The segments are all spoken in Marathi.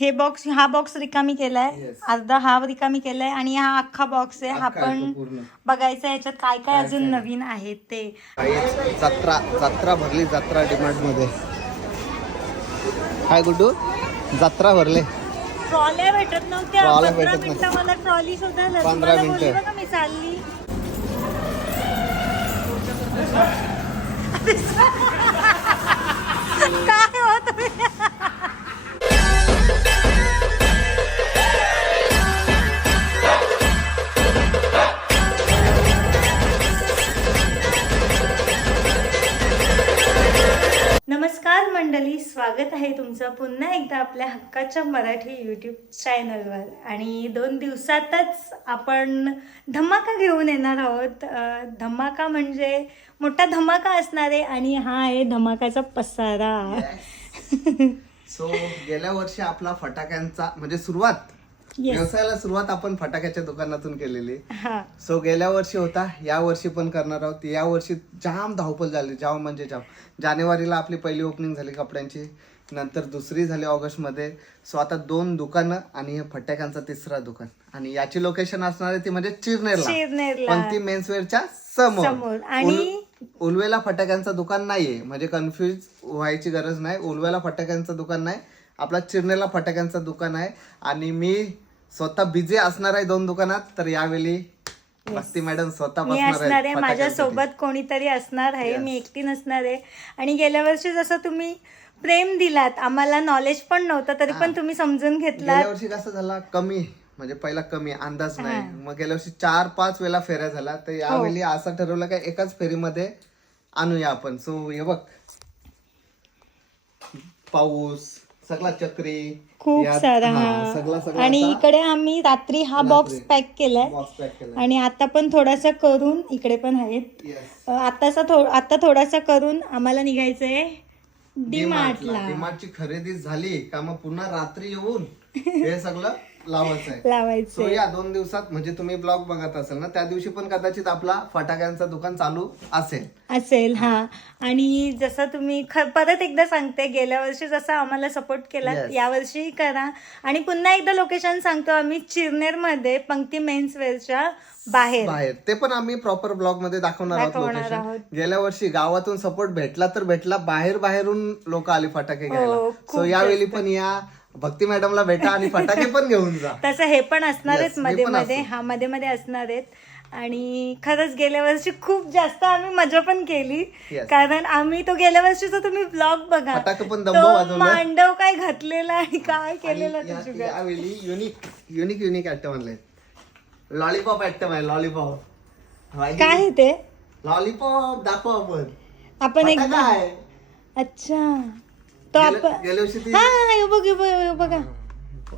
हे बॉक्स हा बॉक्स रिकामी केलाय. Yes. अर्धा हा रिकामी केलाय आणि हा अख्खा बॉक्स आहे. हा अख्खा आहे तो पण पूर्ण. बघायचा ह्याच्यात काय काय अजून? नवीन आहेत ते. जत्रा जत्रा भरली जत्रा डिमांडमध्ये काय गुड्डू जत्रा भरले. ट्रॉल्या भेटत नव्हत्या. ट्रॉल्या पंधरा भेटत मिनिटं मला ट्रॉली शोधायला पंधरा तुम्हाला मिनिटं. बोलली बघा मी चालली. काय मंडळी स्वागत आहे तुमचं पुन्हा एकदा आपल्या हक्काच्या मराठी यूट्यूब चॅनलवर आणि दोन दिवसातच आपण धमाका घेऊन येणार आहोत. धमाका म्हणजे मोठा धमाका असणार आहे आणि हा आहे धमाकाचा पसारा. सो गेल्या वर्षी आपला फटाक्यांचा म्हणजे सुरुवात व्यवसायाला सुरुवात आपण फटाक्याच्या दुकानातून केलेली. हा. सो गेल्या वर्षी होता या वर्षी पण करणार आहोत. या वर्षी जाम धावपळ झाली जाम म्हणजे जाम. जानेवारीला आपली पहिली ओपनिंग झाली कपड्यांची नंतर दुसरी झाली ऑगस्टमध्ये. सो आता दोन दुकानं आणि हे फटाक्यांचं तिसरा दुकान. आणि याची लोकेशन असणार आहे ती म्हणजे चिरनेरला. पण ती मेन्सवेअरच्या समोर. समोर. आणि- उल- उलवेला फटाक्यांचं दुकान नाहीये. म्हणजे कन्फ्युज व्हायची गरज नाही. उलवेला फटाक्यांचं दुकान नाही. आपला चिरनेला फटाक्यांचं दुकान आहे. आणि मी स्वतः बिझी असणार आहे दोन दुकानात तर यावेळी भक्ती मॅडम स्वतः मी बसणार असणार आहे माझ्या फटाक्यांसाठी. सोबत कोणीतरी असणार आहे. मी एकटी नसणार आहे आणि गेल्या वर्षी जसं तुम्ही प्रेम दिलात आम्हाला नॉलेज पण नव्हतं तरी पण तुम्ही समजून गेल्या घेतलात वर्षी कसं झाला कमी म्हणजे पहिला कमी अंदाज नाही हा. हो. मग गेल्या वर्षी चार पाच वेळा फेऱ्या झाला तर यावेळी असं ठरवलं का एकाच फेरीमध्ये आणूया आपण सो हे बघ पाऊस सगळा चक्री खूप यात- सारा हा, हा. सगळा सगळा आणि असा इकडे आम्ही रात्री हा बॉक्स रात्री. पॅक केलाय आणि आता पण थोडासा करून इकडे पण आहेत Yes. अ, आतासा थो आता थोडासा करून आम्हाला निघायचंय डी मार्टला डीमार्टची खरेदी झाली का मग पुन्हा रात्री येऊन हे सगळं लावायचं आहे सो या दोन दिवसात म्हणजे तुम्ही ब्लॉग बघत असाल ना त्या दिवशी पण कदाचित आपला फटाक्यांचं दुकान चालू असेल. असेल हा. आणि जसं तुम्ही ख परत एकदा सांगते गेल्या वर्षी जसं आम्हाला सपोर्ट केला Yes. यावर्षी करा. आणि पुन्हा एकदा लोकेशन सांगतो आम्ही चिरनेरमध्ये पंक्ती मेन्स वेअरच्या बाहेर. बाहेर. ते पण आम्ही प्रॉपर ब्लॉगमध्ये दाखवणार आहोत दाखवणार लोकेशन आहोत. गेल्या वर्षी गावातून सपोर्ट भेटला तर भेटला बाहेर बाहेरून लोक आले फटाके घ्यायला. हो, खूप सो यावेळी पण या भक्ती मॅडमला भेटा आणि फटाके पण घेऊन जा. तसं हे पण असणार आहेत Yes, हे मध्ये पण मध्ये. हा मध्ये मध्ये असणार आहेत. आणि खरंच गेल्या वर्षी खूप जास्त आम्ही मजा पण केली. Yes. कारण आम्ही तो गेल्या वर्षीचा तुम्ही ब्लॉग बघा. फटाके पण दंब तो वाजवलं. मांडव काय घातलेला आणि काय केलेलं आणि या- तुझ्या यावेळी युनिक युनिक युनिक आयटम आणले लॉलीपॉप आयटम आहे लॉलीपॉप काय ते? लॉलीपॉप दाखव आपण. आपण एक फटाका आहे. अच्छा. तो गेल्या गेल्या वर्षी ती हा हे बघ हे बघ हे बघा.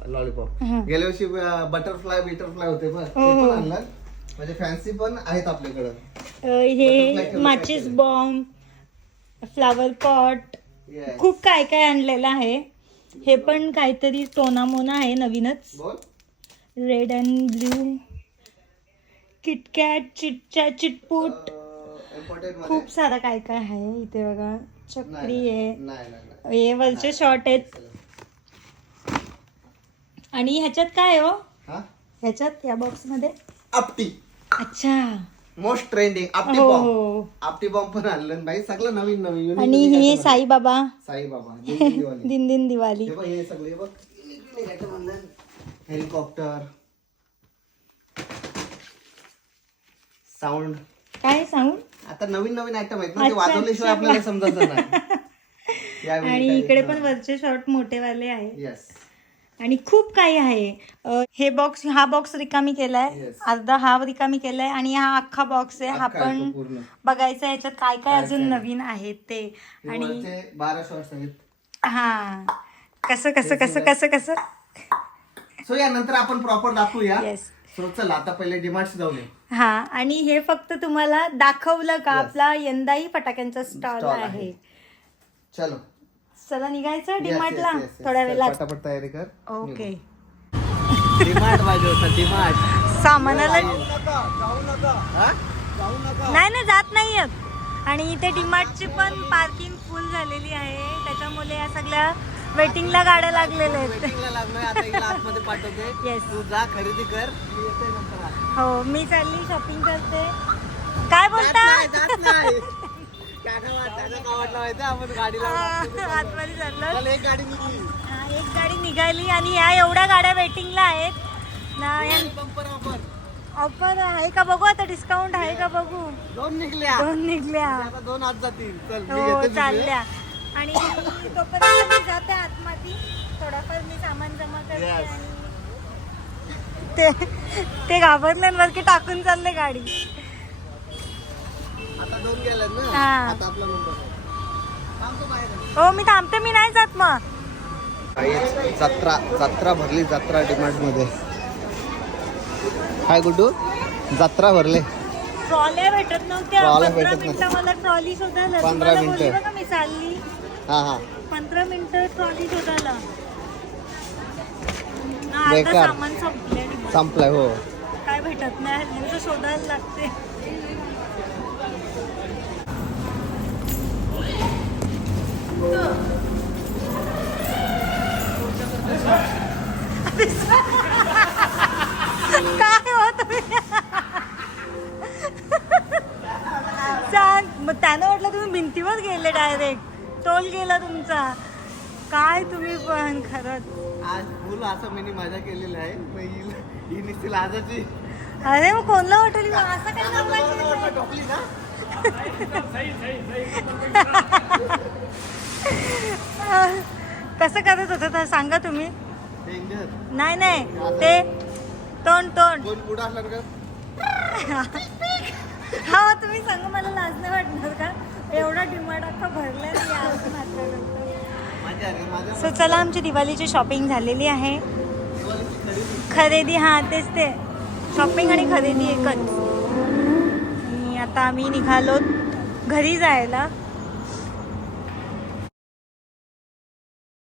लॉलीपॉप. हा. गेल्या वर्षी बटरफ्लाय बिटरफ्लाय होते बघ ते हो. पण आणलं. म्हणजे फॅन्सी पण आहेत आपल्याकडं. अ, हे माचीस. Bomb flower pot Yes. खूप काय काय आणलेलं आहे. हे पण काहीतरी टोना मोना आहे नवीनच. बोल. रेड अँड ब्ल्यू किटकॅट चिटच्या चिटपूट खूप सारा काय काय आहे इथे बघा. चक्री आहे. हे वरचे शॉर्ट आहेत. आणि ह्याच्यात काय हो? हा? ह्याच्यात या बॉक्समध्ये आपटी. अच्छा. मोस्ट ट्रेंडिंग आपटी हो बॉम्ब हो. आपटी बॉम्ब पण आणलं बाई सगळं नवीन नवीन आणि हे. साईबाबा. साईबाबा. दिन दिन दिवाळी हे हे सगळे हे बघ. हेलिकॉप्टर साऊंड काय सांगू आता नवीन नवीन आयटम आहेत ना ते अच्छा, वाजवल्याशिवाय अच्छा. आपल्याला समजायचं नाही. आणि इकडे पण वरचे शॉर्ट मोठेवाले आहे येस आणि खूप काही आहे. अ, हे बॉक्स हा बॉक्स रिकामी केलाय. Yes. अर्धा हा रिकामी केलाय आणि हा अख्खा बॉक्स आहे. हा अख्खा आहे तो पण पूर्ण. बघायचा ह्याच्यात काय काय काय अजून काय? नवीन आहेत ते. आणि आणि बारा शॉर्ट्स आहेत. हा. कसं कसं कसं कसं कसं? सो या नंतर आपण प्रॉपर दाखवूया. येस सो चल आता पहिले डिमार्ट जाऊया हा आणि हे फक्त तुम्हाला दाखवलं का? Yes. आपला यंदाही फटाक्यांचा स्टॉल Stall आहे. आहे. चलो. चला निघायचं Yes, yes, डिमार्टला yes, yes. थोड्या चल, वेळात. पटापट तयारी कर. ओके डिमार्ट पाहिजे होता डिमार्ट सामानाला हा? नाही नाही जात नाही आहेत आणि इथे डीमार्टची पण पार्किंग फुल झालेली आहे. त्याच्यामुळे या सगळ्या वेटिंगला गाड्या लागलेल्या आहेत. वेटिंगला लागलोय आता हिला आतमध्ये पाठवते. Yes. तू जा खरेदी कर. मी येतोय नंतर आत. हो मी चालली शॉपिंग करते. काय जात बोलता? नाही, जात नाही. त्यानं वा- त्यानं काय वाटलं माहिती आहे? आपण गाडी लावून आतमध्ये आतमध्ये चाललो. चल, एक गाडी निघली. हा, एक गाडी निघाली आणि या एवढ्या गाड्या वेटिंगला आहेत. ना बंपर ऑफर ऑफर आहे का बघू आता डिस्काउंट आहे का बघू? दोन निघल्या. दोन निघल्या. आता दोन आत जातील. चल मी हो. चालल्या. आणि तोपर्यंत मी जाते आतमध्ये थोडाफार मी सामान जमा करते Yes. आणि ते ते घाबरल्यांवर की टाकून चालले गाडी आता दोन गेल्यात ना हा. आता आपला नंबर आहे. थांबतो बाहेर. हो मी थांबते मी नाही जात मग काहीच जत्रा जत्रा भरली जत्रा डिमांडमध्ये काय गुड्डू जत्रा भरले ट्रॉल्या भेटत नव्हत्या. ट्रॉल्या पंधरा भेटत मिनिटं मला ट्रॉली शोधायला पंधरा तुम्हाला बोलली मिनिटं. बघा मी चालली. हा हा. पंधरा मिनिटं ट्रॉली शोधायला. ना, अर्ध बेकार. सामान संपले संपलाय हो. काय भेटत नाही. नेमकं शोधायला लागते. त्यानं वाटलं तुम्ही भिंतीवर गेले डायरेक्ट टोल गेला तुमचा. काय तुम्ही पण खरंच. आज फुल असं मी मजा केलेली आहे. मग हिला- ही निसती लाजाची. अरे मग कोणला वाटेल? असं काय सांगायचं? टोपली ना? कसं करत होतं तर सांगा तुम्ही. डेंजर नाही नाही. ते तोंड तोंड. कोण पुढं का? हा तुम्ही सांगा मला लाज नाही वाटणार का? एवढा डिमांड अख्खा भरलाय आहे माझ्या सो चला आमची दिवाळीची शॉपिंग झालेली आहे. खरेदी खरेदी हा तेच ते. शॉपिंग आणि खरेदी एकच. आणि आता आम्ही निघालो घरी जायला.